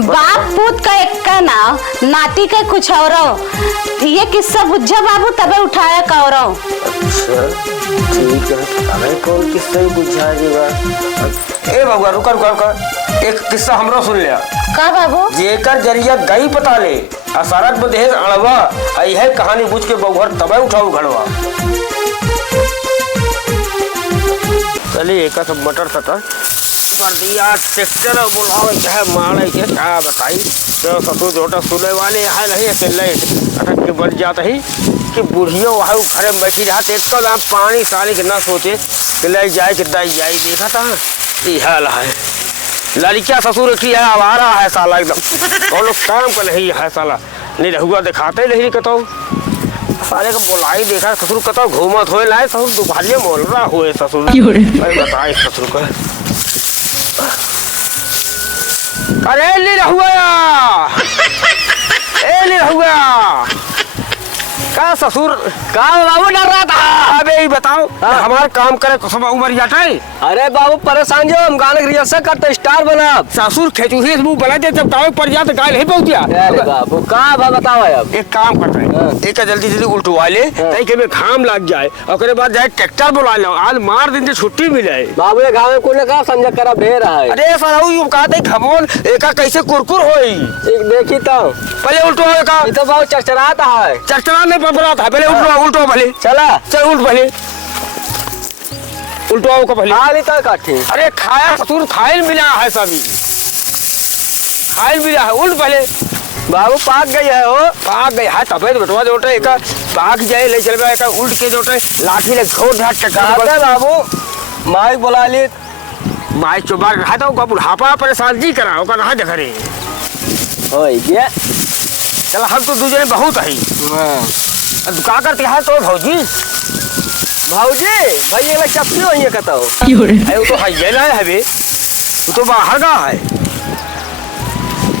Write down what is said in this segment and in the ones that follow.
बाप पूत का एक का नाव, नाती का कुछ और। ये किस्सा बुझा बाबू तबे उठाया कौरो। अच्छा ठीक है, हमें कौन किस्सा ही बुझा जीवा। ए बाबू रुका रुका रुका, एक किस्सा हमरो सुन लिया। का बाबू? जेकर जरिया गई पता ले असरत बदेह अड़वा, यह कहानी बुझ के बउहर तबे उठाऊ घड़वा। चलिए एक सब मटर सटर कर दिया, ट्रैक्टर बुलावे चाहे मारे के क्या बताई। तो ससुर जोटा सुने वाले है नहीं अकेले अटक के बच जाता ही कि बुढ़ियो वहाँ घरे में बैठी रहा। एक तो आप पानी सानी के ना सोचे कि ले जाए कि दई जाए, देखा था हाल है। लड़किया ससुर की है आवारा है साला एकदम, और लोग काम कर नहीं है साला, नहीं रहुआ दिखाते नहीं कतो साले का बोलाई देखा ससुर कतो घूमत होए लाए ससुर दुपहरिये मोल रहा हुए ससुर बताए ससुर का। अरे ले रहुआ ए ले रहुआ का ससुर का बाबू डर रहा था। अबे बताओ हमारा काम करे सब उम्र जाता है। अरे बाबू परेशान जो हम गाने की रिहर्सल करते स्टार बना। ससुर खेचूही से मुंह बना दे जब तावे पर जाते गाय नहीं पहुंचा। अरे बाबू का बताओ अब। एक काम करते हैं, एक जल्दी जल्दी उल्टवा ले ताकि में घाम लग जाए, और बाद जाए ट्रैक्टर बुला लो, आज मार दिन से छुट्टी मिले। बाबू ये गाँव में कोई का समझ करा भे रहा है। अरे सराऊ यूं कहते खमोन एका कैसे कुरकुर होई देखी तो पहले उल्टवा का ये तो बहुत चरचराता है। चरचरा नहीं पड़ा था, पहले उल्टो भले चला चल उल्ट भले उल्टो का भले हाल तो काठी। अरे खाया ससुर खाइल मिला है सभी खाइल मिला है। उल्ट भले बाबू पाक गई है वो पाक गई है तबे तो बेटवा जोटे एक पाक जाए ले चल एक उल्ट के जोटे लाठी ले छोड़ ढाट टका। बाबू माइक बुला ली माइक चुबा रहा था वो बुढ़ापा परेशान जी करा ओका ना देख रे हो ये चल हम तो दूसरे बहुत है। दुका करते हैं तो भौजी भाई ये चपली हो ये कहता हो वो तो है ना है वो तो बाहर का है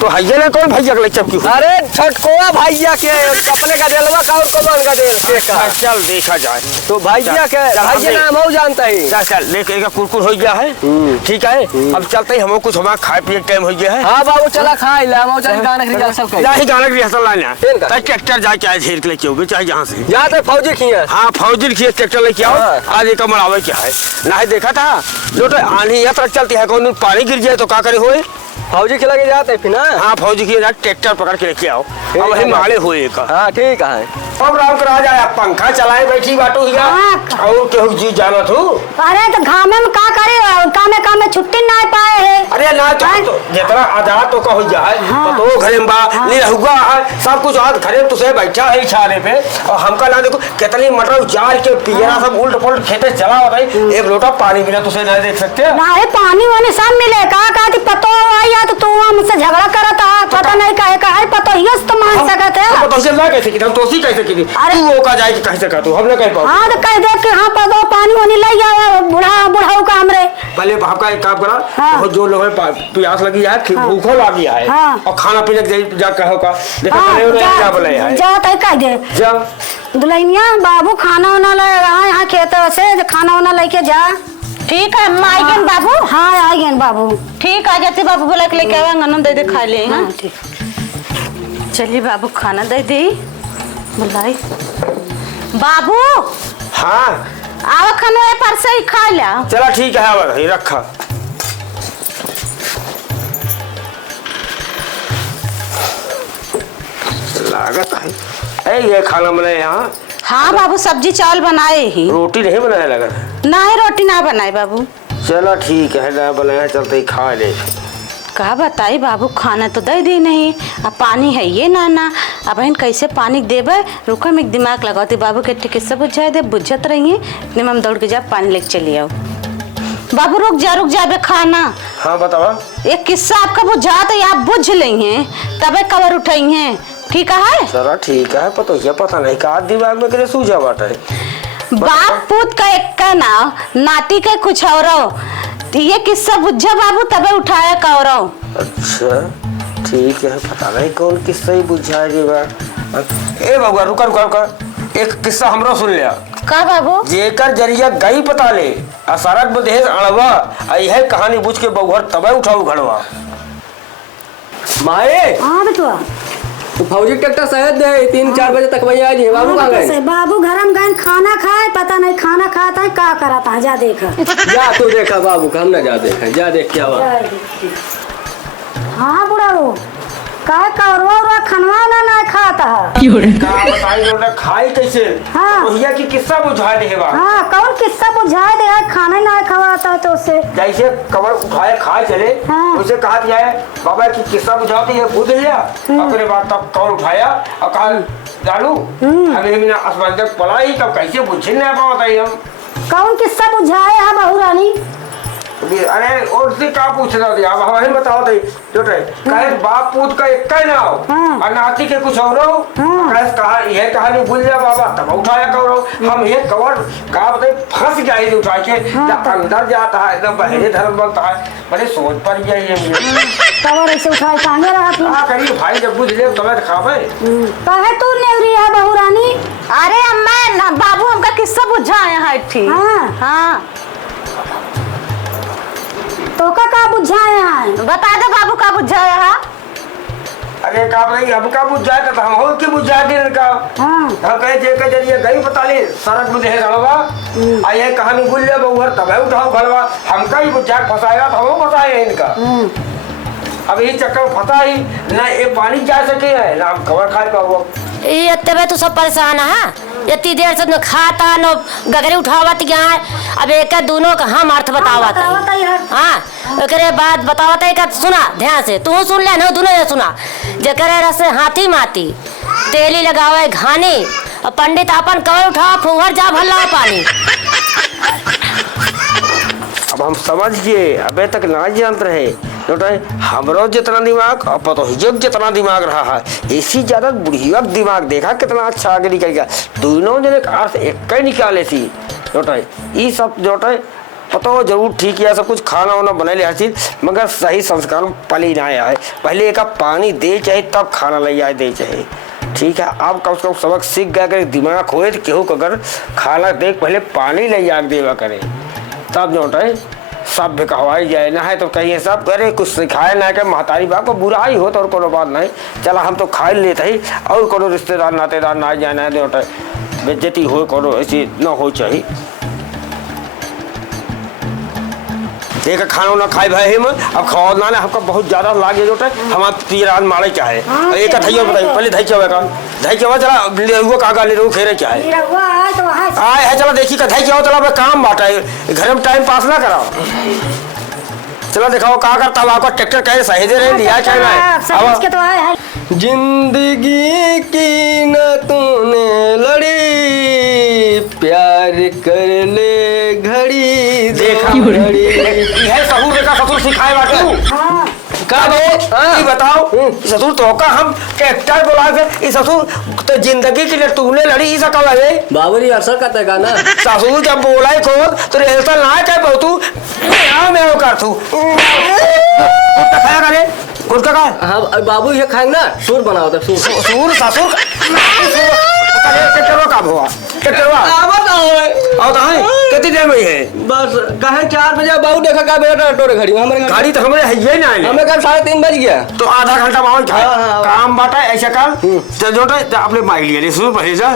तो है ना कौन भैया के चपकी। अरे छटकोआ भैया के कपड़े का डेलवा का और कौन का डेल का। चल देखा जाए तो भैया के भैया नाम हो जानता है। चल चल लेके कुरकुर हो गया है ठीक है। अब चलते ही हमको कुछ हमारा खाए पिए टाइम हो गया है। हाँ बाबू चला खा ले हम चल गाने की रिहर्सल कर नहीं गाने की रिहर्सल लाना है ट्रैक्टर जाके आए झेल के लेके आओगे चाहे जहाँ से जाते फौजी की है। हाँ फौजी की ट्रैक्टर लेके आओ आज एक मरावे क्या है ना देखा था जो तो आनी यात्रा चलती है कौन पानी गिर जाए तो क्या करे हुए फौजी खिला के जाते फिर ना। हाँ फौजी की ट्रैक्टर पकड़ के लेके आओ और वही माले हुए का। हाँ ठीक है अब राम करा जाए पंखा चलाए बैठी बाटू हिया और केहू जी जाना तू। अरे तो घामे में का करे कामे छुट्टी ना पाए है। अरे ना तो जितना आजाद तो कहो जाए तो घरे में बा ले हुआ है सब कुछ आज घरे तुझे बैठा है इशारे पे और हमका ना देखो कितनी मटर उचार के पियरा सब उल्ट पुल्ट खेते चला भाई एक लोटा पानी बिना तुझे ना देख सकते ना है पानी वानी सब मिले का कहती पतो आई तो तू हमसे झगड़ा करता पता नहीं काहे का है पतो ही तो मान सकते है पतो से ना कैसे कि हम तोसी कैसे कि तू वो का जाए कि कैसे का तू हमने कह पाओ। हां तो कह दे कि हां पतो पानी वानी ले जाओ बुढ़ाऊ का हमरे पहले आपका एक काम करा बहुत जो लोग प्यास लगी है भूखो लगी है और खाना पीने जा कहो का देखो पहले क्या बोले है जा तय कह दे जा दुल्हनिया बाबू खाना वाना ले यहां खेत से खाना वाना लेके जा। ठीक है हम आएंगे बाबू। हाँ आएंगे बाबू ठीक आ जाते बाबू बोला के लेके आवे अंगन दे दे खा ले। हाँ ठीक चलिए बाबू खाना दे दे बुलाई बाबू। हाँ आवा खाना पर से ही खा ले चला ठीक है आवा रखा लागत है ये खाना बनाए यहाँ। हाँ बाबू सब्जी चावल बनाए ही रोटी नहीं बनाया लगा ना है रोटी ना बनाए बाबू। चलो ठीक है ना बनाया चलते ही खा ले। कहा बताई बाबू खाना तो दे दी नहीं अब पानी है ये ना अब बहन कैसे पानी देवे रुको में दिमाग लगाते बाबू के किस्सा बुझाए दे बुझत रही है हम दौड़ के जा पानी लेके चली आओ। बाबू रुक जा बे खाना। हाँ बताओ एक किस्सा आपका बुझा तो आप बुझ लेंगे तबे कवर उठाई हैं ठीक है। चलो ठीक है पता नहीं का दिमाग में करे सूझा बात है। बाप पूत का एक का नाव नाती का कुछ और ये किस्सा बुझा बाबू तबे उठाया कौरो। अच्छा ठीक है पता नहीं कौन किस्सा ही बुझा जीवा। ए बाबू रुका रुका रुका एक किस्सा हमरो सुन लिया का बाबू जेकर जरिया गई पता ले असरत बदेह अड़वा यह कहानी बुझ के बउहर तबे उठाऊ घड़वा। माए हाँ बेटुआ तो फौजी ट्रैक्टर शहद दे 3-4 बजे तक भैया जी बाबू कहाँ गए? बाबू घर में गए खाना खाए, पता नहीं खाना खाता है का कराता है, जा देखा। जा तू देखा बाबू का, हम ना जा देखा, जा देख क्या बात। हाँ बुढ़ा वो काय कौरवा खनवा ना खाता है। का बताई रोटा खाई कैसे? हाँ। भैया की किस्सा बुझा दे बा। हाँ कौन किस्सा बुझाए दे यार, खाना ना खवाता है तो उससे जैसे कवर उठाए खाए चले हाँ। उसे कहा जाए बाबा की किस्सा बुझाती है बुझ लिया। अपने बाद तब कवर उठाया और कहा लालू हमें बिना आसमान तक पड़ा ही तब कैसे बुझे नहीं पा बताइए हम। कौन किस्सा बुझाए है बहू रानी? अरे और से का पूछना था अब हमें बताओ दे जोटे कहे बाप पूत का एक का ना हो हाँ। और नाती के कुछ और हो। हाँ। कहे कहा यह कहानी भूल जा बाबा तब उठाया कवर हम ये कवर का बताए फंस गए उठा के जब अंदर जाता है एकदम बहरे धर्म बनता है बड़े सोच पर ये कवर ऐसे उठाए कांगे रहा तू? क्या करिए भाई जब बुझ ले तब खावे कहे तू नेवरी है बहू रानी? अरे अम्मा बाबू हमका किस्सा बुझाए है ठीक। हाँ हाँ तो का बुझाए हैं? बता दो बाबू का बुझाया है। अरे का भाई हम का बुझ जाए तो हम हो के बुझ जाए दिन का हाँ हम कहे जे के जरिए गई बता ले सड़क में देह गलवा आ ये कहानी भूल ले बहुर तब उठाओ गलवा हमका ही बुझ जाए फसाएगा तो हम फसाए इनका। अब यही चक्कर फंसा ही ना ये पानी जा सके है ना हम खबर खाए पाओ। ये तबे तो सब परेशान है, इतनी देर से न खाता न गगरे उठावत यहाँ। अब एक दोनों का हम अर्थ बतावत है। हाँ एकरे बाद बतावत है का सुना ध्यान से, तू सुन ले ना दोनों ने सुना। जकरे रसे हाथी माती तेली लगावे घानी और पंडित अपन कवर उठा फुहर जा भल्ला पानी। अब हम समझ गए अबे तक ना जानते रहे हमरो जितना दिमाग और पतोहियों जितना दिमाग रहा है इसी ज्यादा बुढ़िया दिमाग देखा कितना अच्छा आगे निकल गया। दोनों जने का अर्थ एक ही निकाले सी ये सब पता जरूर ठीक है सब कुछ खाना वाना बना ले हर चीज मगर सही संस्कार पली ना आया है। पहले एक पानी दे चाहे तब खाना ले आए दे चाहे ठीक है। आप कम से कम सबक सीख गया अगर दिमाग होए तो केहू अगर खाना देख पहले पानी ले आग देवा करे तब सब भी कहवाई जाए ना है तो कहीं सब करे कुछ सिखाए ना कि महतारी बाप को बुरा ही हो तो और कोनो बात नहीं चला हम तो खा लेते ही और कोनो रिश्तेदार नातेदार ना जाना है बेइज्जती हो कोनो ऐसी ना हो चाहिए। एक खाना ना खाए भाई हम अब खाना ना हमका बहुत ज्यादा लागे जो हम तीरान मारे चाहे एक धैया बताइए पहले धै क्या का धै क्या चला ले वो कागा ले वो खेरे क्या है आए है चला देखी का धै क्या चला काम बाटा है घर में टाइम पास ना कराओ चला दिखाओ का करता हुआ आपका ट्रैक्टर कैसे सही दे रहे लिया क्या है जिंदगी की न तूने लड़ी प्यार कर ले घड़ी देखा घड़ी है ससुर देखा ससुर सिखाए बाटे का दो बताओ ससुर तो का हम ट्रैक्टर बोला के इस ससुर तो जिंदगी के लिए तूने लड़ी इस का लगे बाबरी असर करता है ना ससुर जब बोला ही को तो ऐसा ना कह पाऊ तू मैं कर तू खाया करे कुछ का हाँ बाबू ये खाएंगे ना सूर बनाओ तब सूर सूर ससुर ट्रैक्टर का हुआ ट्रैक्टर और कहां कितनी देर में है बस कहे 4 बजे बाबू देखा का बेटा टोरे घड़ी हमारे गाड़ी तो हमारे है ये ना हमें कल 3:30 बज गया तो आधा घंटा बाद हाँ। काम बाटा ऐसा कर तो जो अपने माइक लिया शुरू पहले जा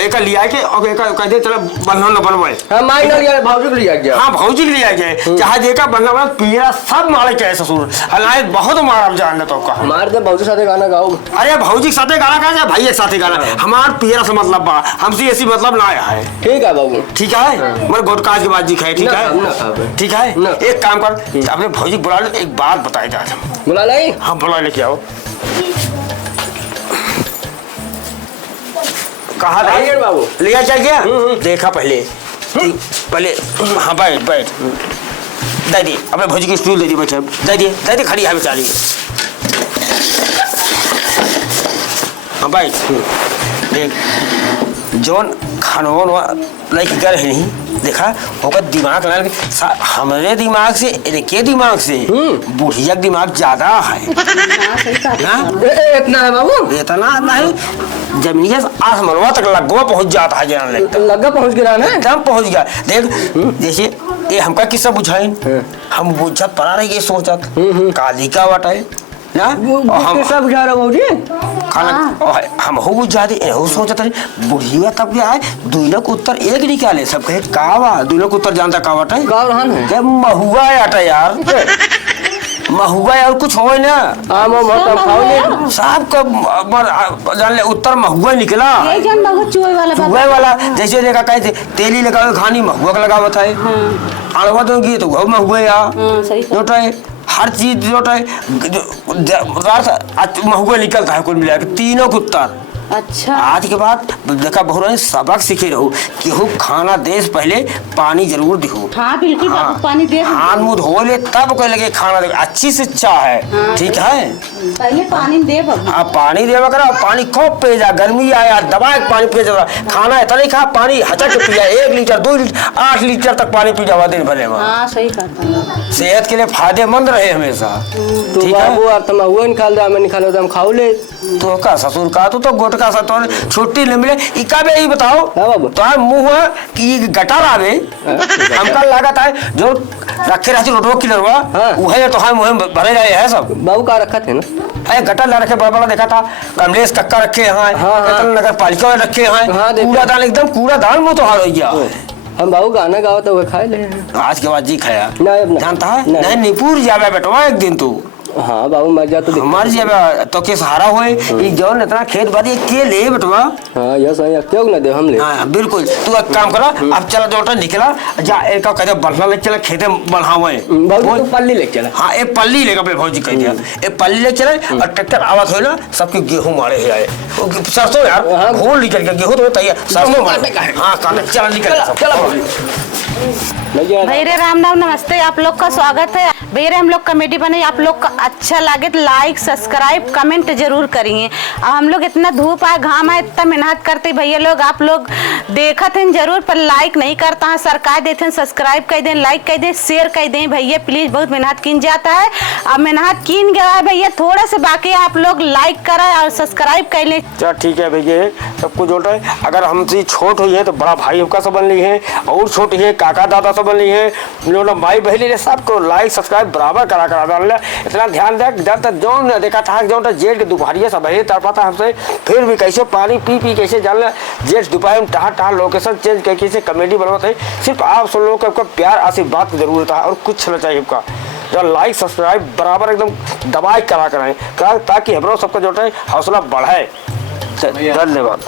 एक लिया के और एक कह दे चलो बंधन न बनवाए हां माइक न लिया भौजी को लिया गया हां भौजी लिया गया चाहे देखा बंधन पीरा सब मारे के ससुर हलाए बहुत मार जान तो का मार दे भौजी साथे गाना गाओ अरे भौजी के साथे गाना गा भाई एक साथे गाना हमार पीरा से मतलब बा हमसे ऐसी मतलब ना आया है ठीक है बाबू ठीक है मगर गोटकाज की बात जी खाए ठीक है ठीक है एक काम कर अपने भौजी बुला लो एक बात बताई जा बुला लाई हाँ बुला लेके आओ कहा था बाबू लिया चल गया देखा पहले पहले हाँ बैठ बैठ दे दी अपने भौजी की स्टूल दे दी बैठे दे दी खड़ी है बेचारी हाँ बैठ देख जोन खानोन लाइक कर नहीं देखा होगा दिमाग लगा हमारे दिमाग से इनके दिमाग से बुढ़िया दिमाग ज्यादा है इतना है बाबू इतना नहीं जमीन आसमानवा तक लगवा पहुंच जाता है जना लगा पहुंच गया ना एकदम पहुंच गया देख जैसे ये हमका किस्सा बुझाइन हम बुझत पड़ा रही ये सोचत काली का वटाए ना और हम सब जा रहा बाबूजी खाना हम हो बुझ जाते हो सोचता बुढ़िया तब क्या है दुलक उत्तर एक निकाले सब कहे कावा दुलक उत्तर जानता कावट है का रहन है क्या महुआ आटा यार महुआ और कुछ हो ना आम हम खाओ ले साहब का जान ले उत्तर महुआ निकला ये जन बहुत चुए वाला बाबू चूहे वाला जैसे देखा कहे थे तेली लगावे खानी महुआ का लगावत है अड़वा दोगी तो वो महुआ या सही जोट है हर चीज जोट है महुआ निकलता है कुल मिला के तीनों के उत्तर अच्छा आज के बाद देखा बहु सबक सीखे रहो कि हो खाना देश पहले पानी जरूर दिहो हाँ बिल्कुल बाबू पानी दे हाथ मुंह धो ले तब कोई लगे खाना दे अच्छी शिक्षा है ठीक है पहले पानी दे बाबू हाँ पानी देवा करा पानी खूब पे जा गर्मी आया दबा के पानी पी जा खाना इतना नहीं खा पानी हचक के पिया 1 लीटर 2 लीटर 8 लीटर तक पानी पी जावा दिन भर में हाँ सही कहता सेहत के लिए फायदेमंद रहे हमेशा तो ठीक है बाबू और तुम हुआ निकाल दे हमें निकालो तो हम खाओ ले तो का ससुर का तो गोटका सा तो छुट्टी नहीं मिले इका बे ही बताओ हाँ बाबू तो मुंह है कि गटर आवे हमका लागत है जो रखे रहती रोडो की नरवा हाँ। वह तो हम मुंह भरे रहे हैं सब बाबू का रखा थे ना अरे गटर ला रखे बड़ा बड़ा देखा था कमलेश कक्का रखे हैं हाँ। नगर पालिका में रखे हैं हाँ, देखा। कूड़ादान एकदम कूड़ादान मुंह तो हार हो गया हम बाबू गाना गाओ तो वो खाए ले आज के बाद जी खाया नहीं, अब नहीं। जानता है नहीं। नहीं निपुर जावे बेटवा एक दिन तू हाँ बाबू मर जा तो मर जावे तो के सहारा होए ई जौन इतना खेत बाड़ी के ले बेटवा हाँ यस है क्यों ना दे हम ले हाँ बिल्कुल तू एक काम करा अब चला जोटा निकला जा एक कहते बढ़ला ले चला खेते बढ़ावे बाबू तो पल्ली ले चला हाँ एक पल्ली लेकर अपने भौजी कह दिया एक पल्ली ले चले और ट्रैक्टर आवाज हो ना सबके गेहूं मारे ही आए सरसों यार हाँ। घोल निकल के गेहूं तो तैयार सरसों मारे हाँ काटे चला निकल भैरे राम नाम नमस्ते, आप लोग का स्वागत है। भैरे हम लोग कमेटी बने, आप लोग का अच्छा लगे तो लाइक सब्सक्राइब कमेंट जरूर करिए। अब हम लोग इतना धूप आए घाम आए इतना मेहनत करते भैया लोग, आप लोग देखते हैं जरूर पर लाइक नहीं करता है। सरकार देते हैं सब्सक्राइब कर दें, लाइक कर दें, शेयर कर दें भैया प्लीज, बहुत मेहनत किन जाता है। अब मेहनत किन गया है भैया, थोड़ा सा बाकी आप लोग लाइक करें और सब्सक्राइब कर लें। चल ठीक है भैया सबको जोड़ रहे अगर हमसे छोट हुई है तो बड़ा भाई का सब बन ली है और छोटी है काका दादा सब बन ली है लोग भाई बहली सबको लाइक सब्सक्राइब बराबर करा डाल इतना ध्यान दे जब तक जो देखा था जो जेठ के दोपहरिया सब है तड़पाता हमसे फिर भी कैसे पानी पी पी कैसे जान जेठ दोपहर में टहा लोकेशन चेंज करके से कमेटी बनवाते है। सिर्फ आप सब लोगों को आपका प्यार आशीर्वाद की जरूरत है और कुछ ना चाहिए आपका जो लाइक सब्सक्राइब बराबर एकदम दबाए करा कराएं ताकि हम लोग सबका जो है हौसला बढ़ाए। धन्यवाद।